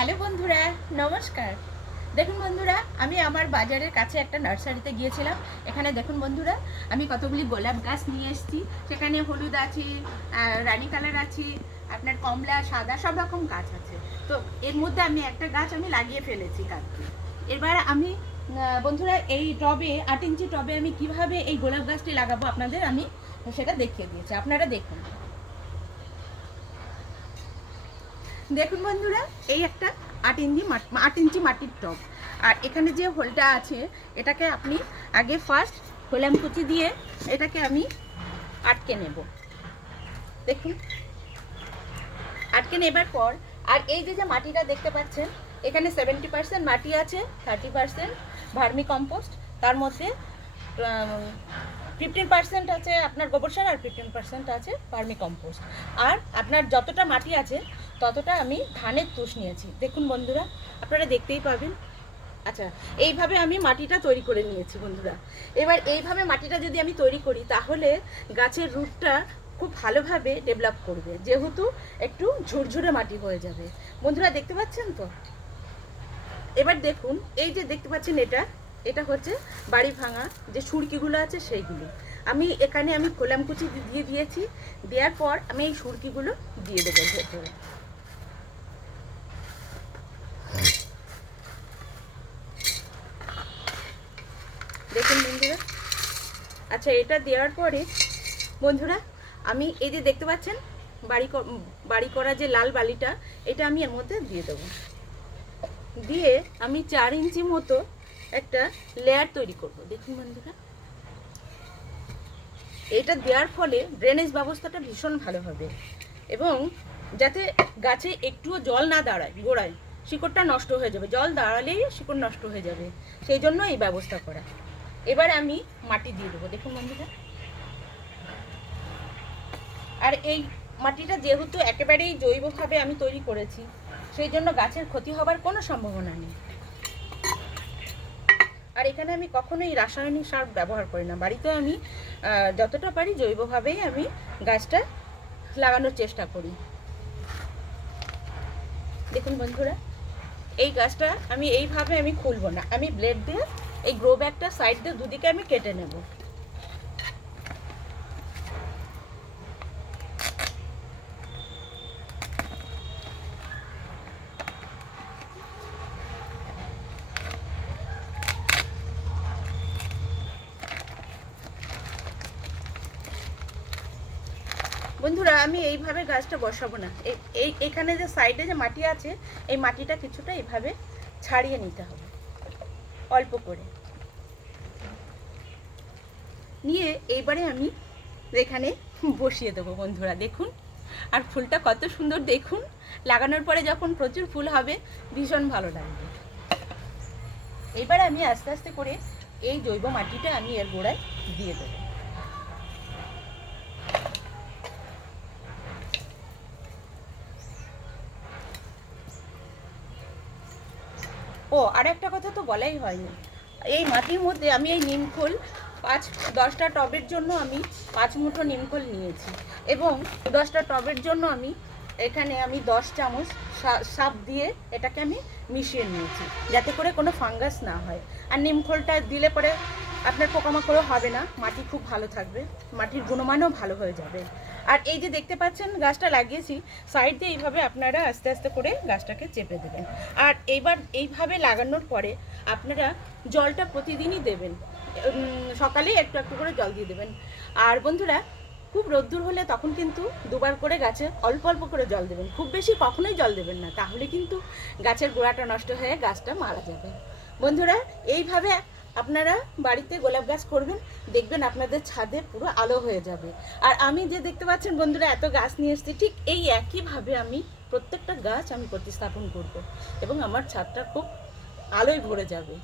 Hello বন্ধুরা, নমস্কার। দেখুন বন্ধুরা, আমি আমার বাজারের কাছে একটা নার্সারিতে গিয়েছিলাম। এখানে দেখুন বন্ধুরা, আমি কতগুলি গোলাপ গাছ নিয়ে এসেছি। সেখানে হলুদ আছে, রানী কালার আছে, আপনার কমলা, সাদা, সব রকম গাছ আছে। তো এর মধ্যে আমি একটা গাছ আমি লাগিয়ে ফেলেছি কালকে। এবার আমি বন্ধুরা এই টবে 8 ইঞ্চি টবে আমি কিভাবে এই গোলাপ গাছটি লাগাবো আপনাদের আমি সেটা দেখিয়ে দিয়েছি। আপনারা দেখুন। দেখুন বন্ধুরা, এই একটা 8 ইঞ্চি মাটির টব। আর এখানে যে হোলটা আছে এটাকে আপনি আগে ফার্স্ট হোলাম কুচি দিয়ে এটাকে আমি আটকে নেব। দেখুন, আটকে নেবার পর আর এই যে মাটিটা দেখতে পাচ্ছেন, এখানে 70% মাটি আছে, 30% ভার্মি কম্পোস্ট, তার মধ্যে 15% আছে আপনার গোবর সার আর 15% আছে ভার্মি কম্পোস্ট। আর আপনার যতটা মাটি আছে ততটা আমি ধানের তুষ নিয়েছি। দেখুন বন্ধুরা, আপনারা দেখতেই পাবেন। আচ্ছা, এইভাবে আমি মাটিটা তৈরি করে নিয়েছি বন্ধুরা। এবার এইভাবে মাটিটা যদি আমি তৈরি করি তাহলে গাছের রুটটা খুব ভালোভাবে ডেভেলপ করবে, যেহেতু একটু ঝুরঝুরে মাটি হয়ে যাবে। বন্ধুরা দেখতে পাচ্ছেন তো? এবার দেখুন, এই যে দেখতে পাচ্ছেন এটা হচ্ছে বাড়ি ভাঙা যে সুরকিগুলো আছে সেইগুলো। আমি এখানে খোলাম কুচি দিয়ে দিয়েছি। দেওয়ার পর আমি এই সুরকিগুলো দিয়ে দেবো ভেতরে। দেখুন বন্ধুরা, আচ্ছা, এটা দেওয়ার পরে বন্ধুরা আমি এই যে দেখতে পাচ্ছেন বাড়ি করা যে লাল বালিটা, এটা আমি এর মধ্যে দিয়ে দেবো। দিয়ে আমি 4 ইঞ্চি মতো একটা লেয়ার তৈরি করব। দেখুন বন্ধুরা, এটা দেওয়ার ফলে ড্রেনেজ ব্যবস্থাটা ভীষণ ভালো হবে এবং যাতে গাছে একটুও জল না দাঁড়ায়, গোড়ায় শিকড়টা নষ্ট হয়ে যাবে, জল দাঁড়ালেই শিকড় নষ্ট হয়ে যাবে, সেই জন্য এই ব্যবস্থা করা। এবার আমি মাটি দিয়ে দেবো। দেখুন বন্ধুরা, আর এই মাটিটা যেহেতু একেবারেই জৈবভাবে আমি তৈরি করেছি, সেই জন্য গাছের ক্ষতি হবার কোনো সম্ভাবনা নেই। আর এখানে আমি কখনোই রাসায়নিক সার ব্যবহার করি না। বাড়িতে আমি যতটা পারি জৈবভাবেই আমি গাছটা লাগানোর চেষ্টা করি। দেখুন বন্ধুরা, এই গাছটা আমি এইভাবে খুলবো না, আমি ব্লেড দিয়ে এই গ্রো ব্যাগটা সাইড দিয়ে দুদিকে আমি কেটে নেব। বন্ধুরা, আমি এইভাবে গাছটা বসাবো না। এখানে যে সাইডে যে মাটি আছে, এই মাটিটা কিছুটা এইভাবে ছাড়িয়ে নিতে হবে অল্প করে নিয়ে। এইবারে আমি এখানে বসিয়ে দেবো বন্ধুরা। দেখুন, আর ফুলটা কত সুন্দর দেখুন। লাগানোর পরে যখন প্রচুর ফুল হবে ভীষণ ভালো লাগবে। এবার আমি আস্তে আস্তে করে এই জৈব মাটিটা আমি এর গোড়ায় দিয়ে দেবো। ও, আর একটা কথা তো বলাই হয়নি, এই মাটির মধ্যে আমি এই নিমখোল 5-10টা টবের জন্য আমি 5 মুঠো নিমখোল নিয়েছি এবং 10টা টবের জন্য এখানে 10 চামচ সাপ দিয়ে এটাকে আমি মিশিয়ে নিয়েছি, যাতে করে কোনো ফাঙ্গাস না হয়। আর নিমখোলটা দিলে পরে আপনার পোকামাকড়ও হবে না, মাটি খুব ভালো থাকবে, মাটির গুণমানও ভালো হয়ে যাবে। আর এই যে দেখতে পাচ্ছেন গাছটা লাগিয়েছি, সাইড দিয়ে এইভাবে আপনারা আস্তে আস্তে করে গাছটাকে চেপে দেবেন। আর এইভাবে লাগানোর পরে আপনারা জলটা প্রতিদিনই দেবেন, সকালে একটু একটু করে জল দিয়ে দেবেন। আর বন্ধুরা, খুব রোদ্দুর হলে তখন কিন্তু দুবার করে গাছে অল্প অল্প করে জল দেবেন, খুব বেশি কখনোই জল দেবেন না, তাহলে কিন্তু গাছের গোড়াটা নষ্ট হয়ে গাছটা মারা যাবে। বন্ধুরা, এইভাবে আপনারা বাড়িতে গোলাপ গাছ করবেন, দেখবেন আপনাদের ছাদে পুরো আলো হয়ে যাবে। আর আমি যে দেখতে পাচ্ছেন বন্ধুরা এত গাছ নিয়ে এসেছি, ঠিক এই একইভাবে আমি প্রত্যেকটা গাছ প্রতিস্থাপন করব এবং আমার ছাদটা খুব আলোয় ভরে যাবে।